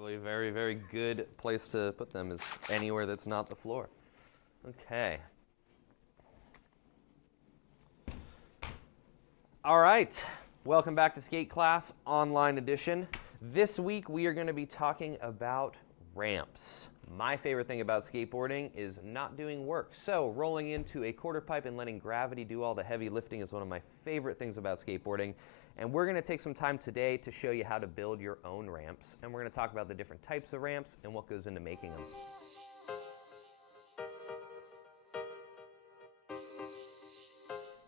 Probably a very, very good place to put them is anywhere that's not the floor. Okay. All right, welcome back to Skate Class Online Edition. This week we are going to be talking about ramps. My favorite thing about skateboarding is not doing work. So rolling into a quarter pipe and letting gravity do all the heavy lifting is one of my favorite things about skateboarding. And we're going to take some time today to show you how to build your own ramps. And we're going to talk about the different types of ramps and what goes into making them.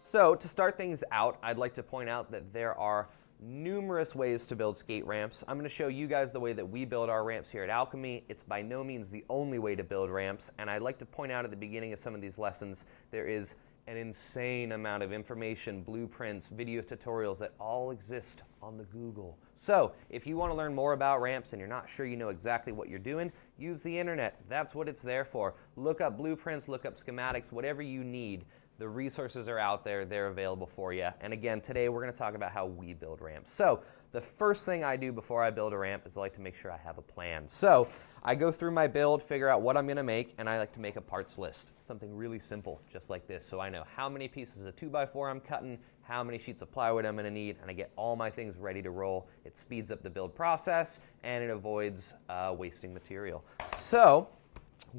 So to start things out, I'd like to point out that there are numerous ways to build skate ramps. I'm going to show you guys the way that we build our ramps here at Alchemy. It's by no means the only way to build ramps, and I'd like to point out at the beginning of some of these lessons, there is an insane amount of information, blueprints, video tutorials that all exist on the Google. So if you want to learn more about ramps and you're not sure you know exactly what you're doing, use the internet. That's what it's there for. Look up blueprints, look up schematics, whatever you need. The resources are out there, they're available for you. And again, today we're going to talk about how we build ramps. So the first thing I do before I build a ramp is I like to make sure I have a plan. So I go through my build, figure out what I'm going to make, and I like to make a parts list. Something really simple, just like this. So I know how many pieces of 2x4 I'm cutting, how many sheets of plywood I'm going to need, and I get all my things ready to roll. It speeds up the build process, and it avoids wasting material. So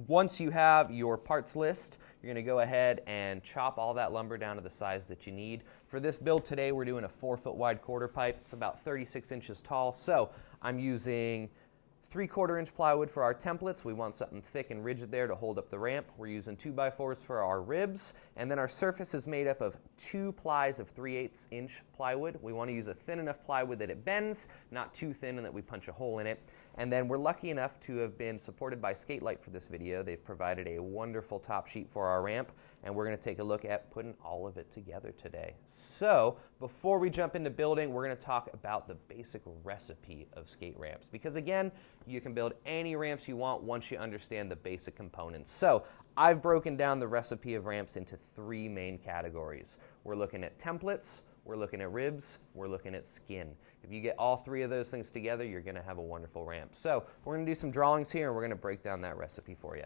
once you have your parts list, you're going to go ahead and chop all that lumber down to the size that you need. For this build today, we're doing a 4-foot wide quarter pipe. It's about 36 inches tall. So I'm using 3/4 inch plywood for our templates. We want something thick and rigid there to hold up the ramp. We're using 2x4s for our ribs. And then our surface is made up of 2 plies of 3/8 inch plywood. We want to use a thin enough plywood that it bends, not too thin and that we punch a hole in it. And then we're lucky enough to have been supported by Skatelight for this video. They've provided a wonderful top sheet for our ramp, and we're going to take a look at putting all of it together today. So before we jump into building, we're going to talk about the basic recipe of skate ramps, because again, you can build any ramps you want once you understand the basic components. So I've broken down the recipe of ramps into 3 main categories. We're looking at templates, we're looking at ribs, we're looking at skin. If you get all 3 of those things together, you're going to have a wonderful ramp. So we're going to do some drawings here, and we're going to break down that recipe for you.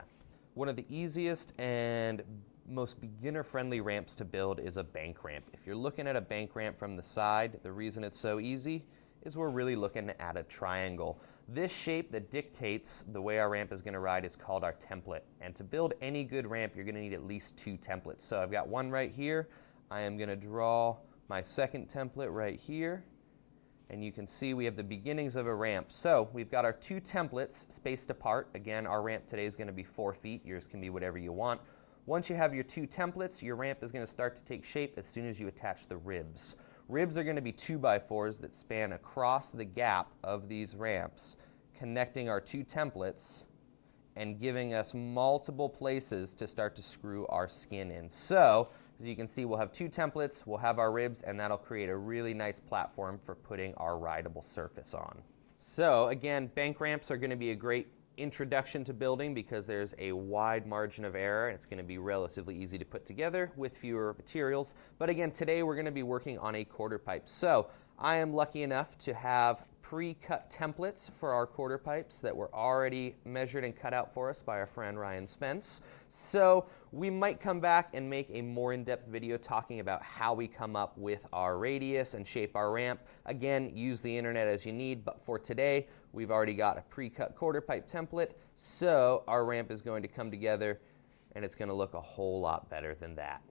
One of the easiest and most beginner-friendly ramps to build is a bank ramp. If you're looking at a bank ramp from the side, the reason it's so easy is we're really looking at a triangle. This shape that dictates the way our ramp is going to ride is called our template. And to build any good ramp, you're going to need at least 2 templates. So I've got one right here. I am going to draw my second template right here. And you can see we have the beginnings of a ramp. So we've got our 2 templates spaced apart. Again, our ramp today is going to be 4 feet. Yours can be whatever you want. Once you have your 2 templates, your ramp is going to start to take shape as soon as you attach the ribs. Ribs are going to be 2x4s that span across the gap of these ramps, connecting our 2 templates and giving us multiple places to start to screw our skin in. So as you can see, we'll have 2 templates, we'll have our ribs, and that'll create a really nice platform for putting our rideable surface on. So again, bank ramps are going to be a great introduction to building because there's a wide margin of error, and it's going to be relatively easy to put together with fewer materials. But again, today we're going to be working on a quarter pipe. So I am lucky enough to have pre-cut templates for our quarter pipes that were already measured and cut out for us by our friend Ryan Spence. So we might come back and make a more in-depth video talking about how we come up with our radius and shape our ramp. Again, use the internet as you need, but for today, we've already got a pre-cut quarter pipe template, so our ramp is going to come together and it's going to look a whole lot better than that.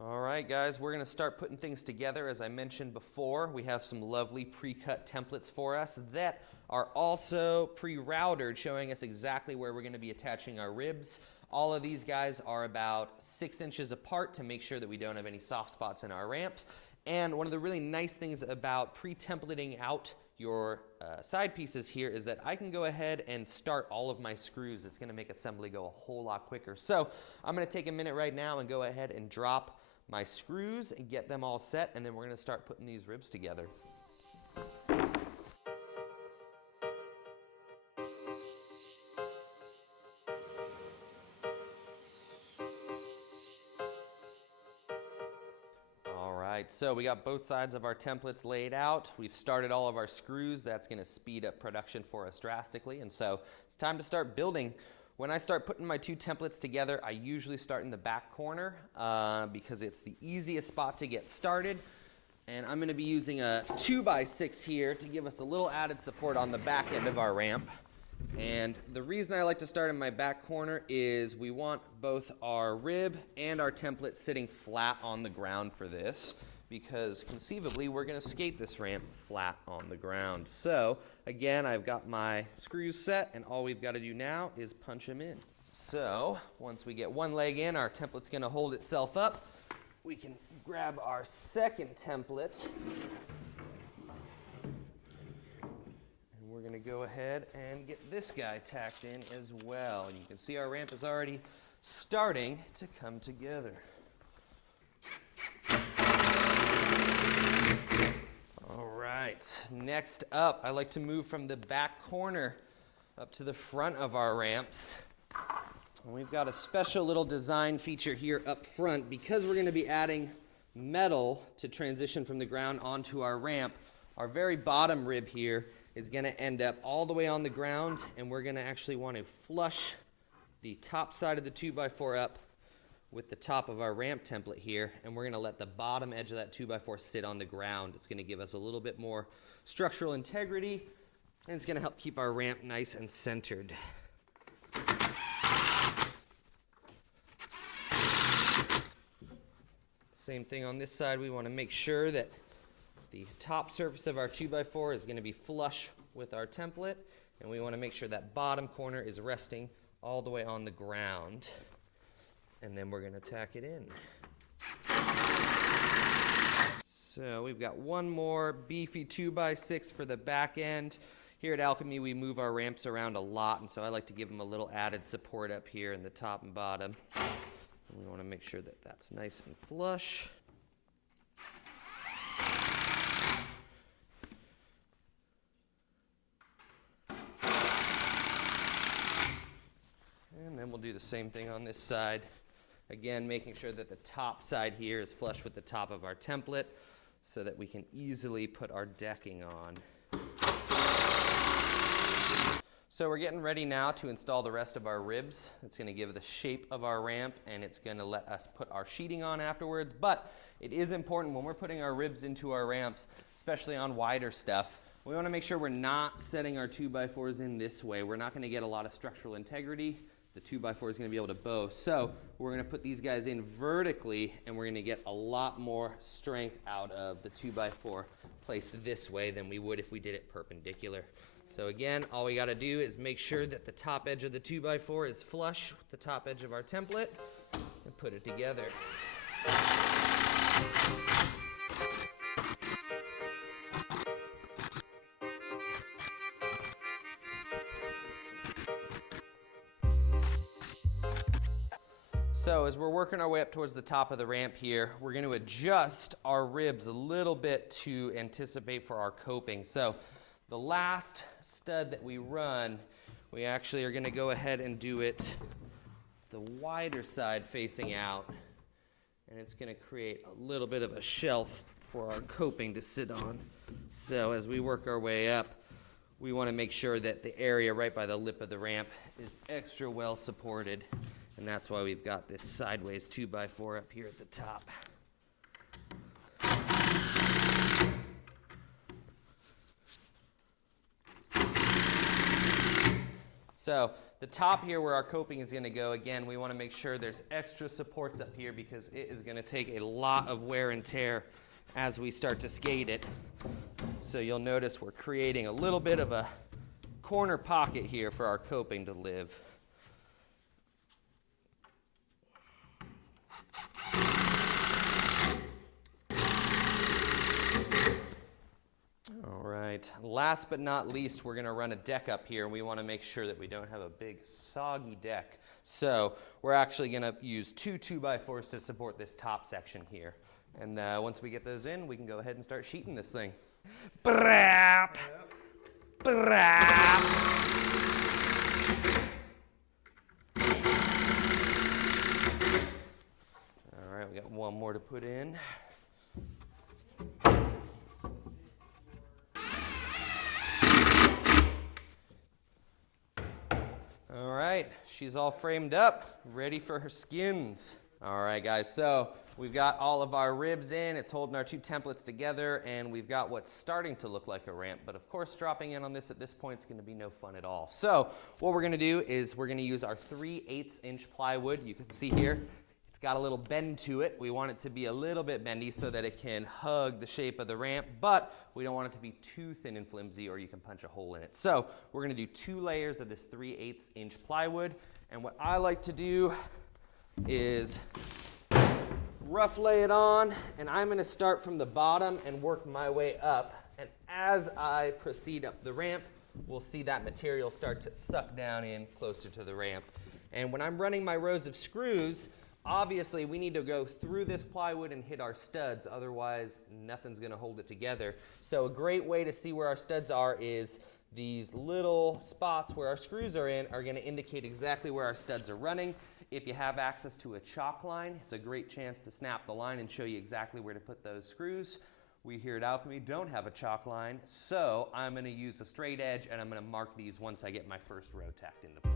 All right, guys, we're going to start putting things together. As I mentioned before, we have some lovely pre-cut templates for us that are also pre-routed, showing us exactly where we're going to be attaching our ribs. All of these guys are about 6 inches apart to make sure that we don't have any soft spots in our ramps. And one of the really nice things about pre-templating out your side pieces here is that I can go ahead and start all of my screws. It's going to make assembly go a whole lot quicker. So I'm going to take a minute right now and go ahead and drop my screws and get them all set, and then we're going to start putting these ribs together. right, so we got both sides of our templates laid out. We've started all of our screws. That's going to speed up production for us drastically. And so it's time to start building. When I start putting my two templates together, I usually start in the back corner because it's the easiest spot to get started. And I'm going to be using a 2x6 here to give us a little added support on the back end of our ramp. And the reason I like to start in my back corner is we want both our rib and our template sitting flat on the ground for this, because conceivably we're going to skate this ramp flat on the ground. So again, I've got my screws set, and all we've got to do now is punch them in. So once we get one leg in, our template's going to hold itself up. We can grab our second template. We're going to go ahead and get this guy tacked in as well. And you can see our ramp is already starting to come together. All right, next up, I like to move from the back corner up to the front of our ramps. And we've got a special little design feature here up front. Because we're going to be adding metal to transition from the ground onto our ramp, our very bottom rib here is going to end up all the way on the ground, and we're going to actually want to flush the top side of the 2x4 up with the top of our ramp template here, and we're going to let the bottom edge of that 2x4 sit on the ground. It's going to give us a little bit more structural integrity, and it's going to help keep our ramp nice and centered. Same thing on this side. We want to make sure that the top surface of our 2x4 is going to be flush with our template, and we want to make sure that bottom corner is resting all the way on the ground. And then we're going to tack it in. So we've got one more beefy 2x6 for the back end. Here at Alchemy, we move our ramps around a lot, and so I like to give them a little added support up here in the top and bottom. And we want to make sure that that's nice and flush. And then we'll do the same thing on this side. Again, making sure that the top side here is flush with the top of our template so that we can easily put our decking on. So we're getting ready now to install the rest of our ribs. It's going to give the shape of our ramp, and it's going to let us put our sheeting on afterwards. But it is important when we're putting our ribs into our ramps, especially on wider stuff, we want to make sure we're not setting our 2x4s in this way. We're not going to get a lot of structural integrity. The 2x4 is going to be able to bow. So we're going to put these guys in vertically, and we're going to get a lot more strength out of the 2x4 placed this way than we would if we did it perpendicular. So again, all we got to do is make sure that the top edge of the 2x4 is flush with the top edge of our template and put it together. So as we're working our way up towards the top of the ramp here, we're going to adjust our ribs a little bit to anticipate for our coping. So the last stud that we run, we actually are going to go ahead and do it the wider side facing out. And it's going to create a little bit of a shelf for our coping to sit on. So as we work our way up, we want to make sure that the area right by the lip of the ramp is extra well supported. And that's why we've got this sideways 2x4 up here at the top. So the top here where our coping is going to go, again, we want to make sure there's extra supports up here because it is going to take a lot of wear and tear as we start to skate it. So you'll notice we're creating a little bit of a corner pocket here for our coping to live. All right, last but not least, we're going to run a deck up here, and we want to make sure that we don't have a big soggy deck. So we're actually going to use two 2x4s to support this top section here. And once we get those in, we can go ahead and start sheeting this thing. Brap! Brap! All right, we got one more to put in. right, she's all framed up, ready for her skins. All right, guys, so we've got all of our ribs in, it's holding our two templates together, and we've got what's starting to look like a ramp, but of course, dropping in on this at this point is gonna be no fun at all. So what we're gonna do is we're gonna use our 3/8 inch plywood. You can see here, it's got a little bend to it. We want it to be a little bit bendy so that it can hug the shape of the ramp, but we don't want it to be too thin and flimsy or you can punch a hole in it. So we're gonna do 2 layers of this 3/8 inch plywood, and what I like to do is rough lay it on, and I'm gonna start from the bottom and work my way up. And as I proceed up the ramp, we'll see that material start to suck down in closer to the ramp. And when I'm running my rows of screws, obviously we need to go through this plywood and hit our studs, otherwise nothing's gonna hold it together. So a great way to see where our studs are is these little spots where our screws are in are gonna indicate exactly where our studs are running. If you have access to a chalk line, it's a great chance to snap the line and show you exactly where to put those screws. We here at Alchemy don't have a chalk line, so I'm gonna use a straight edge and I'm gonna mark these once I get my first row tacked into place.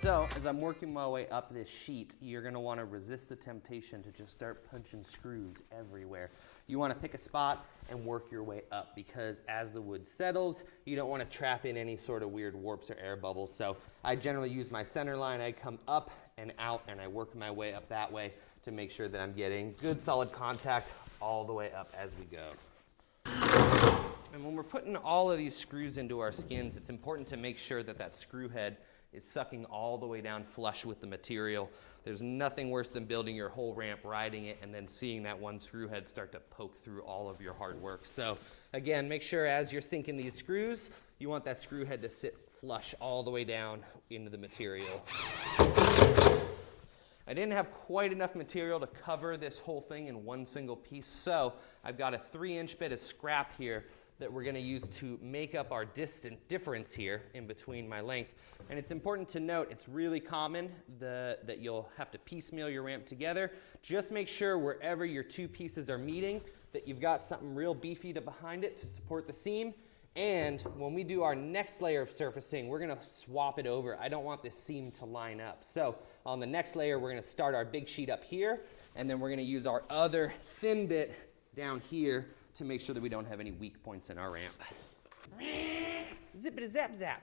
So as I'm working my way up this sheet, you're gonna wanna resist the temptation to just start punching screws everywhere. You wanna pick a spot and work your way up, because as the wood settles, you don't wanna trap in any sort of weird warps or air bubbles. So I generally use my center line, I come up and out and I work my way up that way to make sure that I'm getting good solid contact all the way up as we go. And when we're putting all of these screws into our skins, it's important to make sure that that screw head is sucking all the way down flush with the material. There's nothing worse than building your whole ramp, riding it, and then seeing that one screw head start to poke through all of your hard work. So again, make sure as you're sinking these screws, you want that screw head to sit flush all the way down into the material. I didn't have quite enough material to cover this whole thing in one single piece, so I've got a 3-inch bit of scrap here that we're gonna use to make up our difference here in between my length. And it's important to note, it's really common that you'll have to piecemeal your ramp together. Just make sure wherever your two pieces are meeting that you've got something real beefy behind it to support the seam. And when we do our next layer of surfacing, we're gonna swap it over. I don't want this seam to line up. So on the next layer, we're gonna start our big sheet up here, and then we're gonna use our other thin bit down here to make sure that we don't have any weak points in our ramp. Zippity zap zap.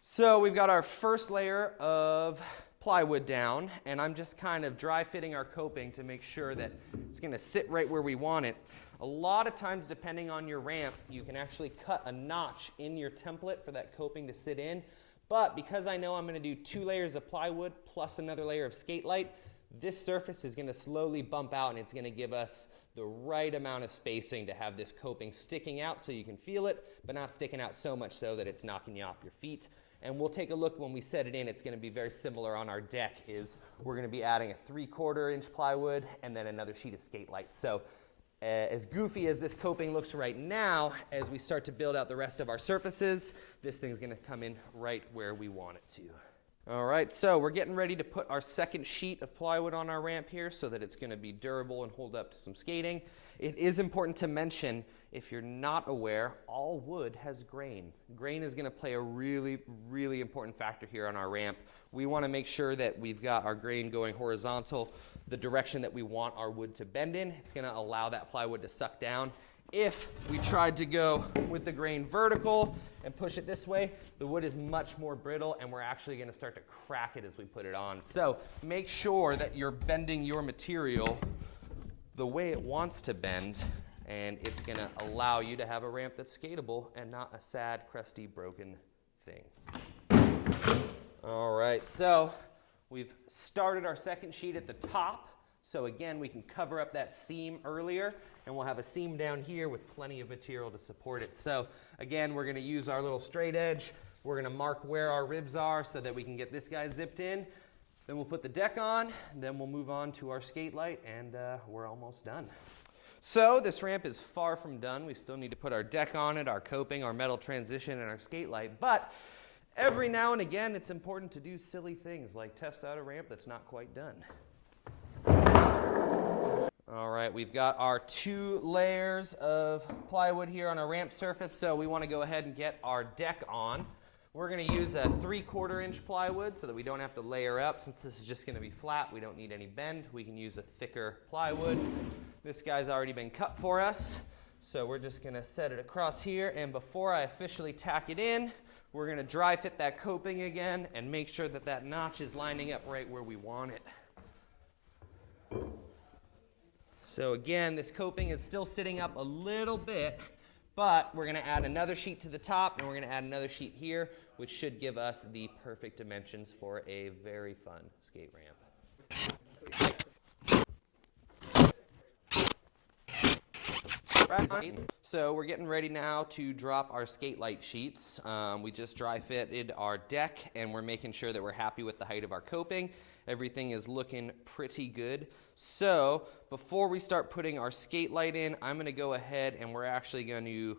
So we've got our first layer of plywood down, and I'm just kind of dry fitting our coping to make sure that it's gonna sit right where we want it. A lot of times, depending on your ramp, you can actually cut a notch in your template for that coping to sit in. But because I know I'm gonna do 2 layers of plywood plus another layer of skate light, this surface is gonna slowly bump out and it's gonna give us the right amount of spacing to have this coping sticking out so you can feel it, but not sticking out so much so that it's knocking you off your feet. And we'll take a look when we set it in. It's gonna be very similar on our deck. We're gonna be adding a 3/4 inch plywood and then another sheet of skate light. So as goofy as this coping looks right now, as we start to build out the rest of our surfaces, this thing's gonna come in right where we want it to. All right, so we're getting ready to put our second sheet of plywood on our ramp here so that it's gonna be durable and hold up to some skating. It is important to mention, if you're not aware, all wood has grain. Grain is gonna play a really, really important factor here on our ramp. We wanna make sure that we've got our grain going horizontal, the direction that we want our wood to bend in. It's gonna allow that plywood to suck down. If we tried to go with the grain vertical and push it this way, the wood is much more brittle and we're actually gonna start to crack it as we put it on. So make sure that you're bending your material the way it wants to bend, and it's gonna allow you to have a ramp that's skatable and not a sad, crusty, broken thing. All right, so we've started our second sheet at the top. So again, we can cover up that seam earlier, and we'll have a seam down here with plenty of material to support it. So again, we're gonna use our little straight edge. We're gonna mark where our ribs are so that we can get this guy zipped in. Then we'll put the deck on, and then we'll move on to our skate light, and we're almost done. So this ramp is far from done. We still need to put our deck on it, our coping, our metal transition, and our skate light. But Every now and again, it's important to do silly things like test out a ramp that's not quite done. All right, we've got our 2 layers of plywood here on our ramp surface, so we want to go ahead and get our deck on. We're going to use a 3/4 inch plywood so that we don't have to layer up. Since this is just going to be flat, we don't need any bend. We can use a thicker plywood. This guy's already been cut for us, so we're just going to set it across here, and before I officially tack it in, we're going to dry fit that coping again and make sure that that notch is lining up right where we want it. So again, this coping is still sitting up a little bit, but we're going to add another sheet to the top, and we're going to add another sheet here, which should give us the perfect dimensions for a very fun skate ramp. So we're getting ready now to drop our skate light sheets. We just dry fitted our deck, and we're making sure that we're happy with the height of our coping. Everything is looking pretty good. So before we start putting our skate light in, I'm going to go ahead and we're actually going to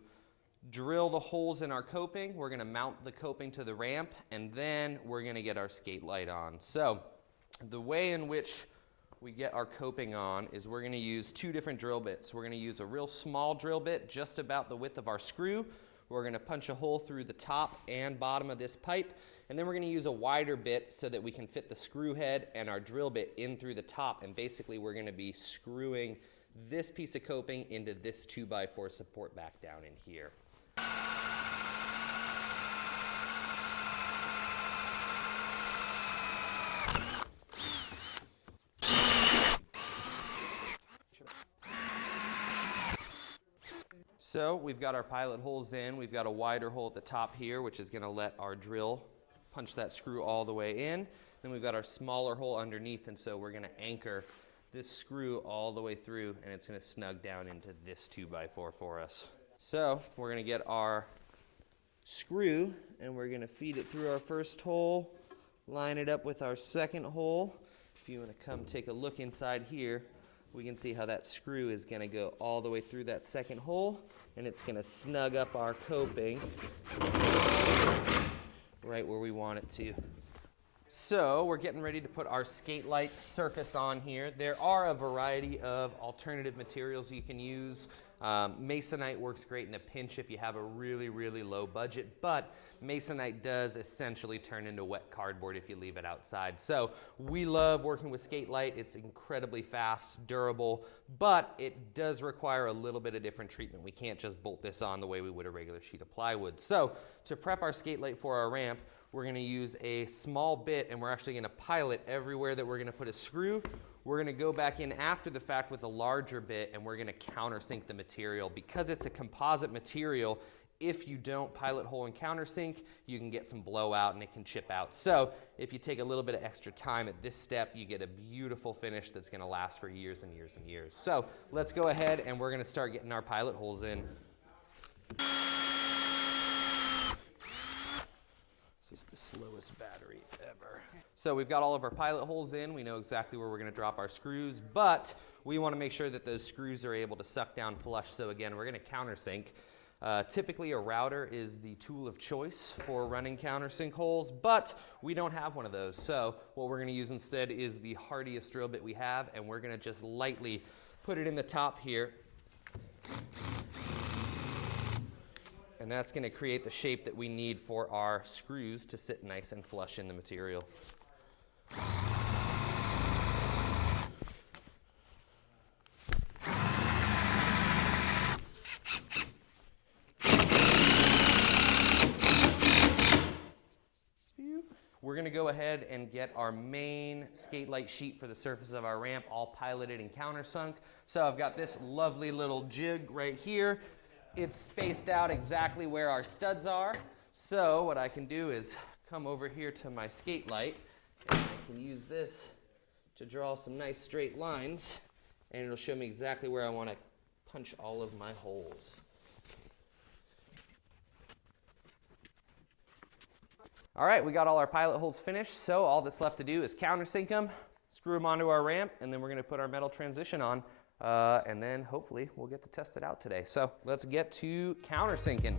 drill the holes in our coping. We're going to mount the coping to the ramp, and then we're going to get our skate light on. So the way in which we get our coping on is we're going to use 2 different drill bits. We're going to use a real small drill bit just about the width of our screw. We're going to punch a hole through the top and bottom of this pipe, and then we're going to use a wider bit so that we can fit the screw head and our drill bit in through the top, and basically we're going to be screwing this piece of coping into this 2x4 support back down in here. So we've got our pilot holes in. We've got a wider hole at the top here, which is going to let our drill punch that screw all the way in. Then we've got our smaller hole underneath, and so we're going to anchor this screw all the way through, and it's going to snug down into this 2x4 for us. So we're going to get our screw, and we're going to feed it through our first hole, line it up with our second hole. If you want to come take a look inside here, we can see how that screw is going to go all the way through that second hole, and it's going to snug up our coping right where we want it to. So we're getting ready to put our skate light surface on here. There are a variety of alternative materials you can use. Masonite works great in a pinch if you have a really, really low budget, but Masonite does essentially turn into wet cardboard if you leave it outside. So we love working with skate light. It's incredibly fast, durable, but it does require a little bit of different treatment. We can't just bolt this on the way we would a regular sheet of plywood. So to prep our skate light for our ramp, we're going to use a small bit, and we're actually going to pilot everywhere that we're going to put a screw. We're going to go back in after the fact with a larger bit, and we're going to countersink the material. Because it's a composite material, if you don't pilot hole and countersink, you can get some blowout and it can chip out. So if you take a little bit of extra time at this step, you get a beautiful finish that's going to last for years and years and years. So let's go ahead, and we're going to start getting our pilot holes in. This is the slowest battery ever. So we've got all of our pilot holes in. We know exactly where we're going to drop our screws, but we want to make sure that those screws are able to suck down flush. So again, we're going to countersink. Typically a router is the tool of choice for running countersink holes, but we don't have one of those. So what we're going to use instead is the hardiest drill bit we have, and we're going to just lightly put it in the top here. And that's going to create the shape that we need for our screws to sit nice and flush in the material. We're going to go ahead and get our main skate light sheet for the surface of our ramp all piloted and countersunk. So I've got this lovely little jig right here. It's spaced out exactly where our studs are. So what I can do is come over here to my skate light, and I can use this to draw some nice straight lines, and it'll show me exactly where I want to punch all of my holes. All right, we got all our pilot holes finished, so all that's left to do is countersink them, screw them onto our ramp, and then we're going to put our metal transition on, and then hopefully we'll get to test it out today. So let's get to countersinking.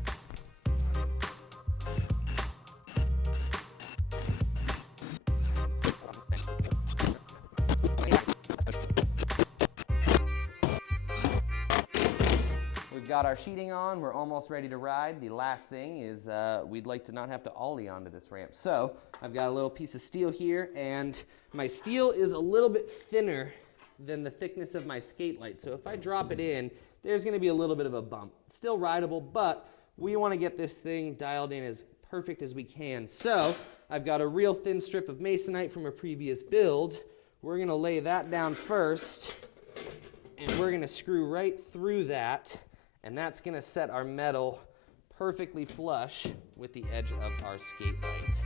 got our sheeting on, we're almost ready to ride. The last thing is we'd like to not have to ollie onto this ramp. So I've got a little piece of steel here, and my steel is a little bit thinner than the thickness of my skate light. So if I drop it in, there's gonna be a little bit of a bump. Still rideable, but we wanna get this thing dialed in as perfect as we can. So I've got a real thin strip of masonite from a previous build. We're gonna lay that down first, and we're gonna screw right through that, and that's gonna set our metal perfectly flush with the edge of our skate light.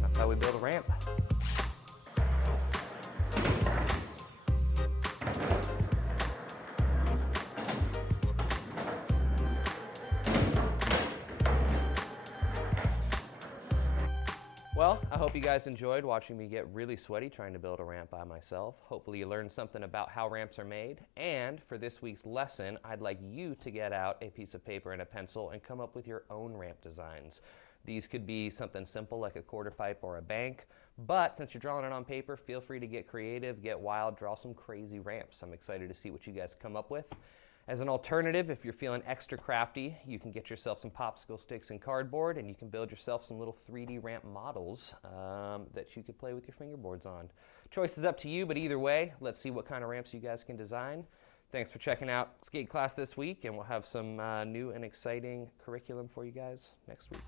That's how we build a ramp. Well, I hope you guys enjoyed watching me get really sweaty trying to build a ramp by myself. Hopefully you learned something about how ramps are made. And for this week's lesson, I'd like you to get out a piece of paper and a pencil and come up with your own ramp designs. These could be something simple like a quarter pipe or a bank, but since you're drawing it on paper, feel free to get creative, get wild, draw some crazy ramps. I'm excited to see what you guys come up with. As an alternative, if you're feeling extra crafty, you can get yourself some popsicle sticks and cardboard, and you can build yourself some little 3D ramp models that you could play with your fingerboards on. Choice is up to you, but either way, let's see what kind of ramps you guys can design. Thanks for checking out skate class this week, and we'll have some new and exciting curriculum for you guys next week.